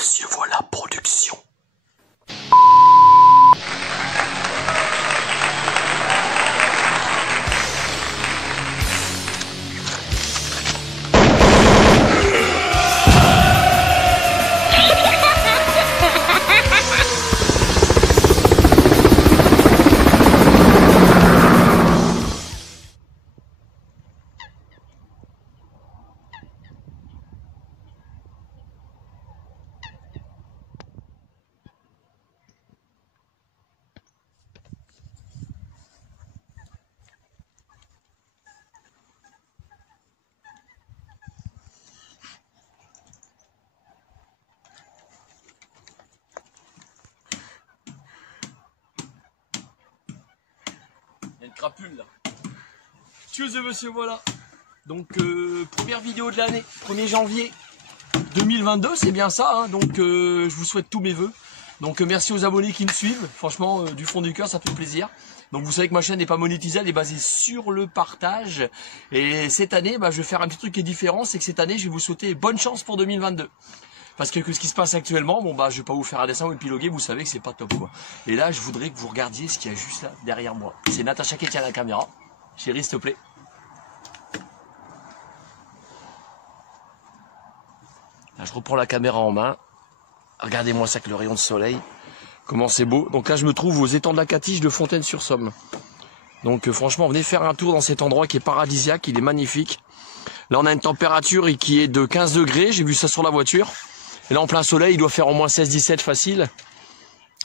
Monsieur Voilà Production. Il y a une crapule là. Excusez monsieur, voilà. Donc première vidéo de l'année, 1er janvier 2022, c'est bien ça, hein. Donc je vous souhaite tous mes vœux. Donc merci aux abonnés qui me suivent, franchement du fond du cœur ça fait plaisir. Donc vous savez que ma chaîne n'est pas monétisée, elle est basée sur le partage. Et cette année, je vais faire un petit truc qui est différent, c'est que cette année je vais vous souhaiter bonne chance pour 2022. Parce que ce qui se passe actuellement, je vais pas vous faire un dessin ou épiloguer, vous savez que c'est pas top quoi. Et là, je voudrais que vous regardiez ce qu'il y a juste là, derrière moi. C'est Natacha qui tient la caméra. Chérie, s'il te plaît. Là, je reprends la caméra en main. Regardez-moi ça avec le rayon de soleil. Comment c'est beau. Donc là, je me trouve aux étangs de la Catiche de Fontaine-sur-Somme. Donc franchement, venez faire un tour dans cet endroit qui est paradisiaque, il est magnifique. Là, on a une température qui est de 15 degrés, j'ai vu ça sur la voiture. Et là, en plein soleil, il doit faire au moins 16-17 facile.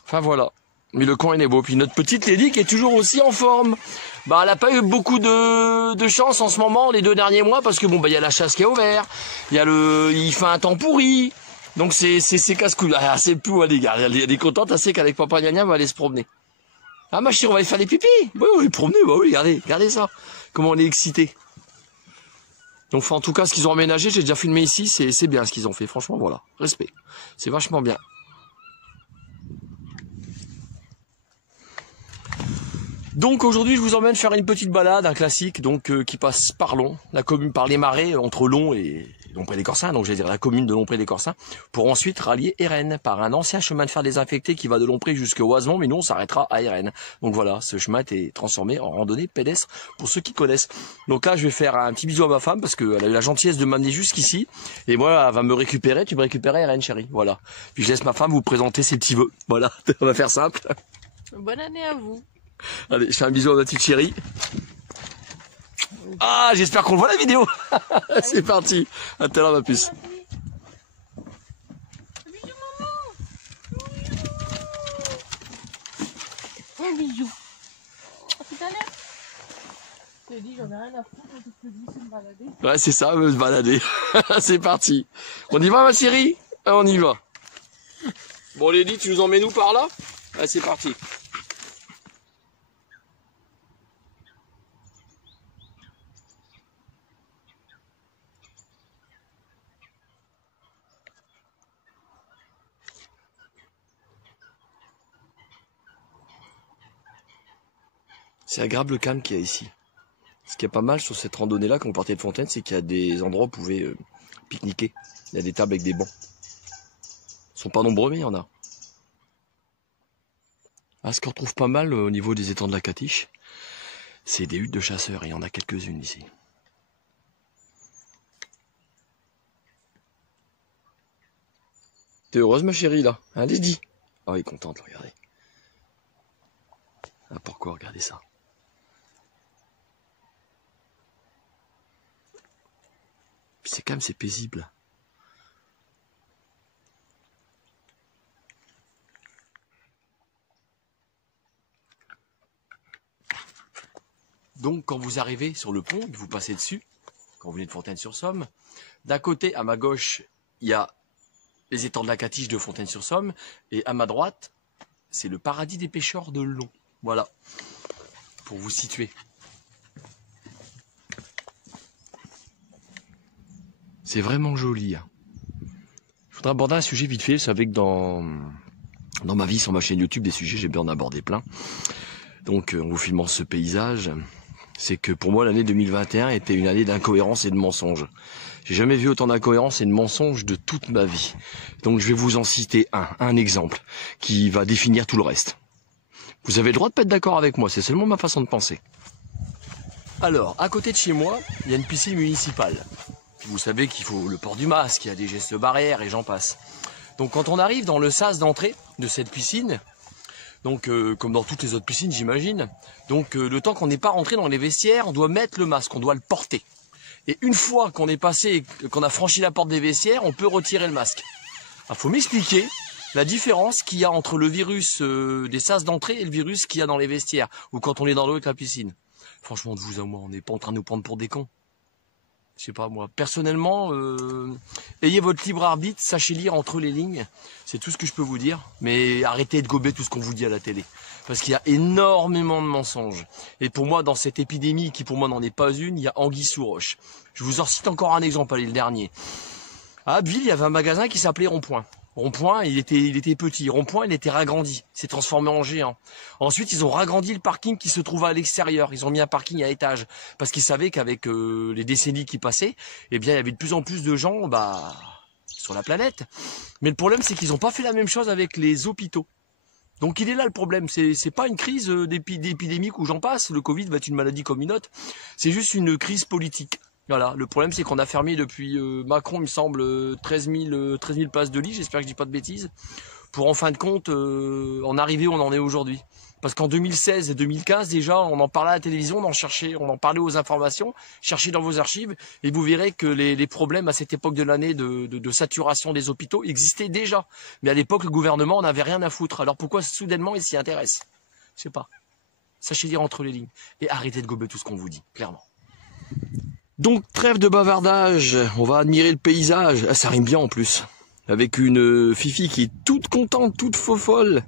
Enfin, voilà. Mais le coin, il est beau. Puis notre petite Lady qui est toujours aussi en forme. Elle n'a pas eu beaucoup de chance en ce moment, les 2 derniers mois, parce que il y a la chasse qui est ouverte. Il fait un temps pourri. Donc, c'est casse-couille. Ah, c'est plus, les gars. Elle est contente, assez qu'avec Papa Gna va aller se promener. Ah, ma chérie, on va aller faire des pipis. Oui, on va aller promener. Oui, regardez ça. Comment on est excité. Donc en tout cas, ce qu'ils ont emménagé, j'ai déjà filmé ici, c'est bien ce qu'ils ont fait. Franchement, voilà, respect. C'est vachement bien. Donc aujourd'hui, je vous emmène faire une petite balade, un classique, qui passe par Long, la commune, par les marais, entre Long et Lompré-les-Corsins, donc j'allais dire la commune de Lompré-les-Corsins, pour ensuite rallier Hérennes, par un ancien chemin de fer désaffecté qui va de Lompré jusqu'au Oisemont, mais nous on s'arrêtera à Hérennes. Donc voilà, ce chemin a été transformé en randonnée pédestre, pour ceux qui connaissent. Donc là, je vais faire un petit bisou à ma femme, parce qu'elle a eu la gentillesse de m'amener jusqu'ici, et moi, elle va me récupérer, tu me récupérer à Hérennes, chérie, voilà. Puis je laisse ma femme vous présenter ses petits vœux, voilà, on va faire simple. Bonne année à vous. Allez, je fais un bisou à ma petite chérie. Ah, j'espère qu'on voit la vidéo. C'est parti. À tout à l'heure, ma puce. Un bisou. À tout à l'heure. Je te dis, j'en ai rien à foutre, je te dis, c'est me balader. Ouais, c'est ça, me balader. C'est parti. On y va, ma chérie? On y va. Bon, Lady, tu nous emmènes où par là? Allez, c'est parti. C'est agréable le calme qu'il y a ici. Ce qui est pas mal sur cette randonnée-là, quand vous partez de Fontaine, c'est qu'il y a des endroits où vous pouvez pique-niquer. Il y a des tables avec des bancs. Ils sont pas nombreux, mais il y en a. Ah, ce qu'on retrouve pas mal au niveau des étangs de la Catiche, c'est des huttes de chasseurs. Il y en a quelques-unes ici. T'es heureuse, ma chérie, là? Hein, Lady? Ah, elle est contente, regardez. Ah, pourquoi? Regardez ça. C'est quand même, c'est paisible. Donc, quand vous arrivez sur le pont, vous passez dessus, quand vous venez de Fontaine-sur-Somme, d'un côté, à ma gauche, il y a les étangs de la Catiche de Fontaine-sur-Somme, et à ma droite, c'est le paradis des pêcheurs de Long. Voilà, pour vous situer. C'est vraiment joli. Hein. Je voudrais aborder un sujet vite fait. Vous savez que dans ma vie, sur ma chaîne YouTube, des sujets, j'ai bien en abordé plein. Donc, en vous filmant ce paysage, c'est que pour moi l'année 2021 était une année d'incohérence et de mensonges. J'ai jamais vu autant d'incohérences et de mensonges de toute ma vie. Donc je vais vous en citer un exemple qui va définir tout le reste. Vous avez le droit de pas être d'accord avec moi, c'est seulement ma façon de penser. Alors, à côté de chez moi, il y a une piscine municipale. Vous savez qu'il faut le port du masque, il y a des gestes barrières et j'en passe. Donc quand on arrive dans le sas d'entrée de cette piscine, donc comme dans toutes les autres piscines j'imagine, donc le temps qu'on n'est pas rentré dans les vestiaires, on doit mettre le masque, on doit le porter. Et une fois qu'on est passé, qu'on a franchi la porte des vestiaires, on peut retirer le masque. Il faut m'expliquer la différence qu'il y a entre le virus des sas d'entrée et le virus qu'il y a dans les vestiaires, ou quand on est dans l'eau avec la piscine. Franchement, de vous à moi, on n'est pas en train de nous prendre pour des cons. Je sais pas moi, personnellement, ayez votre libre arbitre, sachez lire entre les lignes, c'est tout ce que je peux vous dire, mais arrêtez de gober tout ce qu'on vous dit à la télé, parce qu'il y a énormément de mensonges. Et pour moi, dans cette épidémie, qui pour moi n'en est pas une, il y a anguille sous roche. Je vous en cite encore un exemple, allez, le dernier. À Abbeville, il y avait un magasin qui s'appelait Rond-Point. Rond-Point, il était petit. Rond-Point, il était ragrandi. Il s'est transformé en géant. Ensuite, ils ont ragrandi le parking qui se trouvait à l'extérieur. Ils ont mis un parking à étage. Parce qu'ils savaient qu'avec les décennies qui passaient, eh bien, il y avait de plus en plus de gens, sur la planète. Mais le problème, c'est qu'ils n'ont pas fait la même chose avec les hôpitaux. Donc, il est là le problème. C'est pas une crise d'épidémique où j'en passe. Le Covid va être une maladie comme une autre. C'est juste une crise politique. Voilà, le problème c'est qu'on a fermé depuis Macron, il me semble, 13 000 places de lit, j'espère que je dis pas de bêtises, pour en fin de compte en arriver où on en est aujourd'hui. Parce qu'en 2016 et 2015 déjà, on en parlait à la télévision, on en parlait aux informations, cherchez dans vos archives, et vous verrez que les problèmes à cette époque de l'année de saturation des hôpitaux existaient déjà. Mais à l'époque, le gouvernement n'avait rien à foutre. Alors pourquoi soudainement il s'y intéresse? Je sais pas. Sachez lire entre les lignes. Et arrêtez de gober tout ce qu'on vous dit, clairement. Donc trêve de bavardage, on va admirer le paysage. Ah, ça rime bien en plus. Avec une Fifi qui est toute contente, toute faux-folle.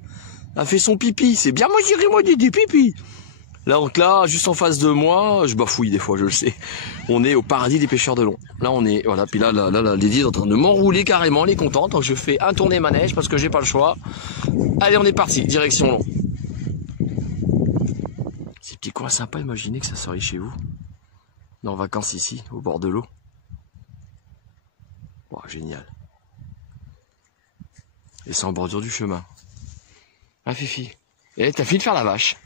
A fait son pipi, c'est bien, moi j'irai moi des pipis. Donc là, juste en face de moi, je bafouille des fois, je le sais. On est au paradis des pêcheurs de long. Là on est, voilà, puis là Lydie est en train de m'enrouler carrément, elle est contente. Donc je fais un tourner manège parce que j'ai pas le choix. Allez, on est parti, direction long. Ces petits coins sympas, imaginez que ça serait chez vous. En vacances ici, au bord de l'eau. Wow, génial. Et c'est en bordure du chemin. Ah Fifi. Et t'as fini de faire la vache.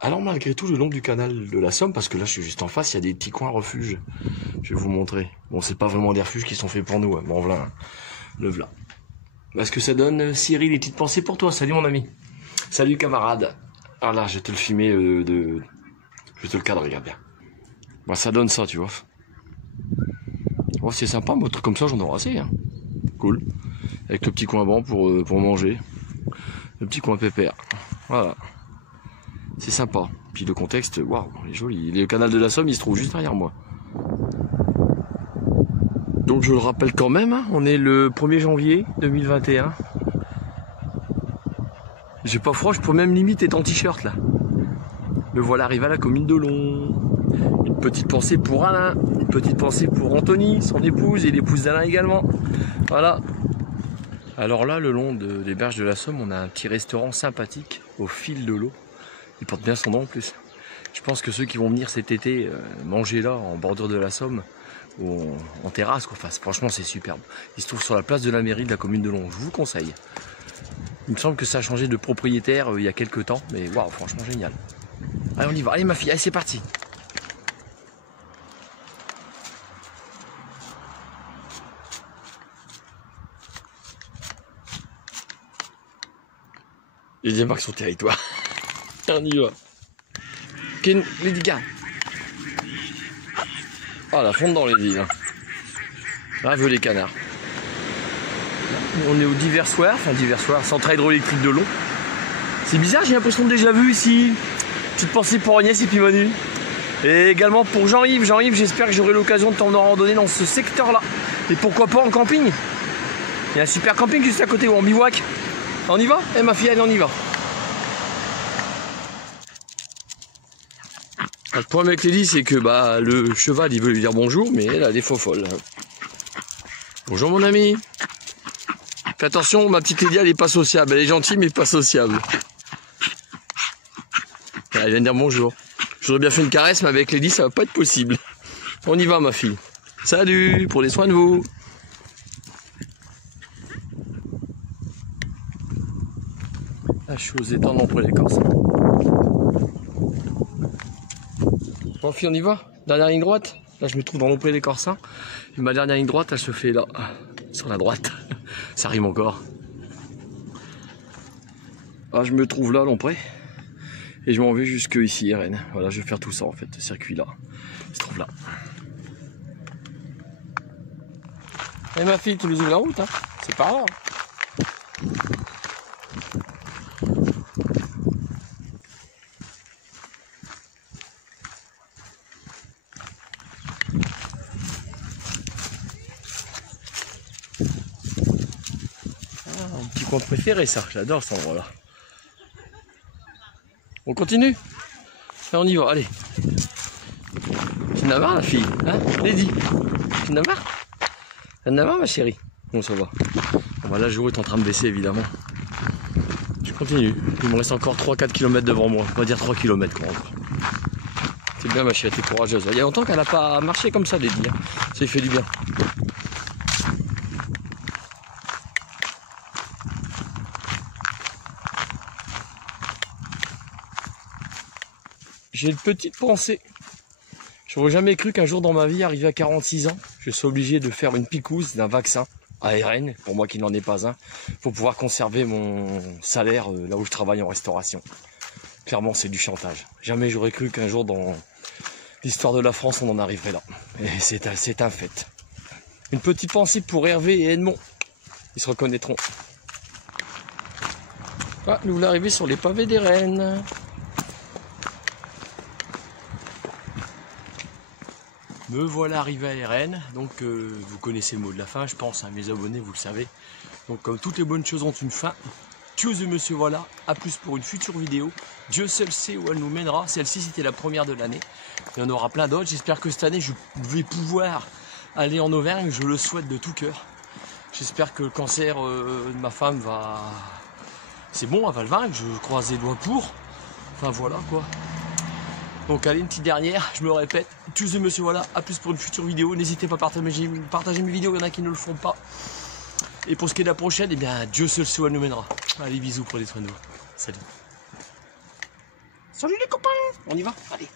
Alors malgré tout, le long du canal de la Somme, parce que là je suis juste en face, il y a des petits coins refuges. Je vais vous montrer. Bon, c'est pas vraiment des refuges qui sont faits pour nous. Hein. Bon, voilà. Le voilà. Est-ce que ça donne, Cyril, des petites pensées pour toi? Salut mon ami. Salut camarade. Ah là, je vais te le filmer Je te le cadre, regarde bien. Bah, ça donne ça, tu vois. Oh, c'est sympa, moi, truc comme ça, j'en aurai assez. Hein. Cool. Avec le petit coin banc pour manger. Le petit coin pépère. Voilà. C'est sympa. Puis le contexte, waouh, il est joli. Le canal de la Somme, il se trouve juste derrière moi. Donc, je le rappelle quand même, hein, on est le 1er janvier 2021. J'ai pas froid, je peux même limite être en t-shirt, là. Le voilà arrivé à la commune de Long. Une petite pensée pour Alain, une petite pensée pour Anthony, son épouse et l'épouse d'Alain également. Voilà. Alors là, le long des berges de la Somme, on a un petit restaurant sympathique au fil de l'eau. Il porte bien son nom en plus. Je pense que ceux qui vont venir cet été manger là, en bordure de la Somme, ou en terrasse, quoi. Enfin, franchement, c'est superbe. Il se trouve sur la place de la mairie de la commune de Long. Je vous le conseille. Il me semble que ça a changé de propriétaire il y a quelques temps, mais waouh, franchement génial. Allez, on y va. Allez, ma fille, allez, c'est parti. Il démarque son territoire. On y va. Ken, Lady Gaga. Ah, la fonte dans les îles. Là, veut les canards. On est au diversoir, centrale hydroélectrique de Long. C'est bizarre, j'ai l'impression de déjà vu ici. Petite pensée pour Agnès et puis Manu. Et également pour Jean-Yves. Jean-Yves, j'espère que j'aurai l'occasion de t'emmener en randonnée dans ce secteur-là. Et pourquoi pas en camping. Il y a un super camping juste à côté ou en bivouac. On y va? Eh ma fille, allez, on y va. Le problème avec Lily, c'est que le cheval, il veut lui dire bonjour, mais elle a des faux folles. Bonjour mon ami. Fais attention, ma petite Lily, elle est pas sociable. Elle est gentille, mais pas sociable. Elle vient de dire bonjour. J'aurais bien fait une caresse, mais avec Lady, ça va pas être possible. On y va, ma fille. Salut, prenez soin de vous. Là, je suis aux étangs d'Emploi les Corsins. Bon, fille, on y va. Dernière ligne droite. Là, je me trouve dans l'Emploi les Corsins. Et ma dernière ligne droite, elle se fait là, sur la droite. Ça rime encore. Ah, je me trouve là, l'Emploi. Et je m'en vais jusque ici, Rennes. Voilà, je vais faire tout ça en fait, ce circuit-là. Il se trouve là. Et ma fille, tu nous ouvres la route, hein. C'est par là. Ah, un petit coin préféré ça, j'adore cet endroit-là. On continue? Là on y va, allez. Tu en as marre la fille, hein, Lady? Tu en as marre? Tu en as marre ma chérie? Bon ça va. Bon bah là le jour est en train de baisser évidemment. Je continue, il me reste encore 3-4 km devant moi, on va dire 3 km quoi encore. C'est bien ma chérie, t'es courageuse. Il y a longtemps qu'elle n'a pas marché comme ça Lady, hein. Ça lui fait du bien. J'ai une petite pensée. Je n'aurais jamais cru qu'un jour dans ma vie, arrivé à 46 ans, je sois obligé de faire une picouse d'un vaccin ARN, pour moi qui n'en ai pas un, pour pouvoir conserver mon salaire là où je travaille en restauration. Clairement, c'est du chantage. Jamais j'aurais cru qu'un jour dans l'histoire de la France, on en arriverait là. Et c'est un fait. Une petite pensée pour Hervé et Edmond. Ils se reconnaîtront. Ah, nous voulons arriver sur les pavés des Rennes. Me voilà arrivé à Rennes, donc vous connaissez le mot de la fin, je pense, à mes abonnés, vous le savez. Donc comme toutes les bonnes choses ont une fin, tchuss de monsieur voilà, à plus pour une future vidéo. Dieu seul sait où elle nous mènera, celle-ci c'était la première de l'année. Il y en aura plein d'autres, j'espère que cette année je vais pouvoir aller en Auvergne, je le souhaite de tout cœur. J'espère que le cancer de ma femme va... C'est bon, elle va le vaincre, je croise les doigts pour. Enfin voilà quoi. Donc allez, une petite dernière, je me répète, tchuss de monsieur voilà, à plus pour une future vidéo, n'hésitez pas à partager mes vidéos, il y en a qui ne le font pas. Et pour ce qui est de la prochaine, eh bien Dieu seul sait où elle nous mènera. Allez, bisous, prenez soin de vous. Salut. Salut les copains, on y va, allez.